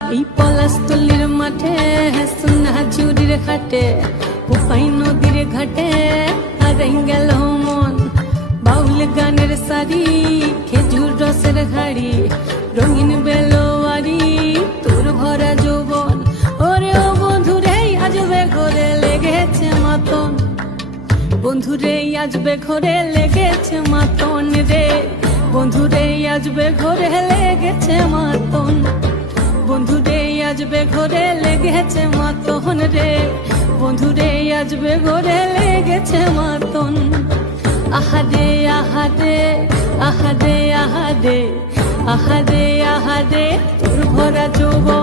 এই পলাশতলির মাঠে সোনা চুরির খাটে কোপাই নদীর ঘাটে হারাই গেল মন। বাউল গানের শাড়ি খেজুর রসের হাড়ি রঙিন বেলোয়ারি তোর ভরা যৌবন। ওরে ও বন্ধুরে আজবে ঘরে লেগেছে মাতন, বন্ধুরে আজবে ঘরে লেগেছে মাতন রে, বন্ধুরে আজবে ঘরে লেগেছে মাতন, বন্ধুরে আজবে ঘরে লেগেছে মাতন রে, বন্ধুরে আজবে ঘরে লেগেছে মাতন। আহারে আহারে আহারে আহারে আহারে আহারে তোর ভরা যৌবন।